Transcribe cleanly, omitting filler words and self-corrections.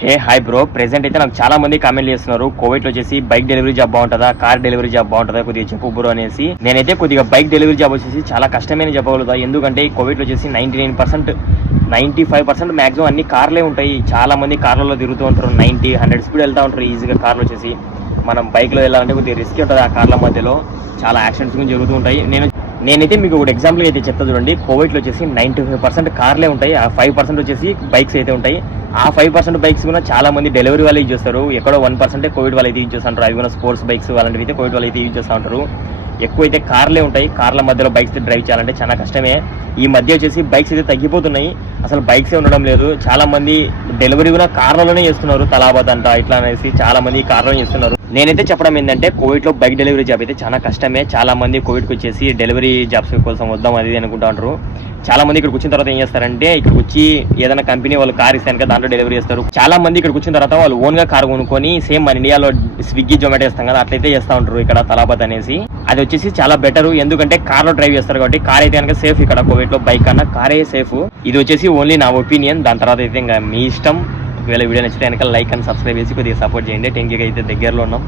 Hi bro. Present అయితే నాకు చాలా మంది కామెంట్ చేస్తున్నారు, కోవిడ్ లో వచ్చేసి బైక్ డెలివరీ జాబ్ బాగుంటుందా, కార్ డెలివరీ జాబ్ బాగుంటుందా, కొద్దిగా చెప్పు బ్రో అనేసి. నేనైతే కొద్దిగా బైక్ డెలివరీ జాబ్ వచ్చేసి చాలా కష్టమైన చెప్పగలుగుతా. ఎందుకంటే కోవిడ్ లో వచ్చేసి 99%, 95% మాక్సిమం అన్ని కార్లే ఉంటాయి. చాలా మంది కార్లలో తిరుగుతూ ఉంటారు, 90, 100 స్పీడ్ వెళ్తూ ఉంటారు ఈజీగా. కార్లు వచ్చేసి మనం బైక్లో వెళ్ళాలంటే కొద్దిగా రిస్క్ ఉంటుంది. ఆ కార్ల మధ్యలో చాలా యాక్సిడెంట్స్ కూడా జరుగుతూ ఉంటాయి. నేనైతే మీకు ఒక ఎగ్జాంపుల్ అయితే చెప్తా చూడండి. కోవిడ్లో వచ్చేసి 95% కార్లే ఉంటాయి, ఆ 5% వచ్చేసి బైక్స్ అయితే ఉంటాయి. ఆ 5% బైక్స్ కూడా చాలా మంది డెలివరీ వాళ్ళు యూజ్ చేస్తారు. ఎక్కడో 1% కోవిడ్ వాళ్ళు అయితే యూజ్ చేస్తుంటారు. అవి కూడా స్పోర్ట్స్ బైక్స్ అలాంటివి అయితే కోవిడ్ వాళ్ళు అయితే యూజ్ చేస్తూ ఉంటారు. ఎక్కువైతే కార్లే ఉంటాయి. కార్ల మధ్యలో బైక్స్ డ్రైవ్ చేయాలంటే చాలా కష్టమే. ఈ మధ్య వచ్చేసి బైక్స్ అయితే తగ్గిపోతున్నాయి, అసలు బైక్సే ఉండడం లేదు. చాలా మంది డెలివరీ కూడా కార్లలోనే చేస్తున్నారు, తలాబత్ అంట ఇట్లా అనేసి చాలా మంది కార్లోనే చేస్తున్నారు. నేనైతే చెప్పడం ఏంటంటే కోవిడ్ లో బైక్ డెలివరీ జాబ్ అయితే చాలా కష్టమే. చాలా మంది కోవిడ్కి వచ్చేసి డెలివరీ జాబ్స్ కోసం వద్దాం అది అనుకుంటా ఉంటారు. చాలా మంది ఇక్కడికి వచ్చిన తర్వాత ఏం చేస్తారంటే, ఇక్కడికి వచ్చి ఏదైనా కంపెనీ వాళ్ళు కార్ ఇస్తాను దాంట్లో డెలివరీ చేస్తారు. చాలా మంది ఇక్కడికి వచ్చిన తర్వాత వాళ్ళు ఓన్ గా కార్ కొనుక్కొని, సేమ్ మన ఇండియాలో స్విగ్గీ జొమాటో చేస్తాం కదా అట్లయితే చేస్తూ ఉంటారు ఇక్కడ తలాబత్ అనేసి. అది వచ్చేసి చాలా బెటర్, ఎందుకంటే కార్ లో డ్రైవ్ చేస్తారు కాబట్టి. కార్ అయితే కనుక సేఫ్ ఇక్కడ కోవిడ్ లో, బైక్ కన్నా కారే సేఫ్. ఇది వచ్చేసి ఓన్లీ నా ఒపీనియన్. దాని తర్వాత అయితే ఇంకా మీ ఇష్టం. ఒకవేళ వీడియో నచ్చితే కనుక లైక్ అండ్ సబ్స్క్రైబ్ చేసి కొద్దిగా సపోర్ట్ చేయండి. 10K అయితే దగ్గరలో ఉన్నాం.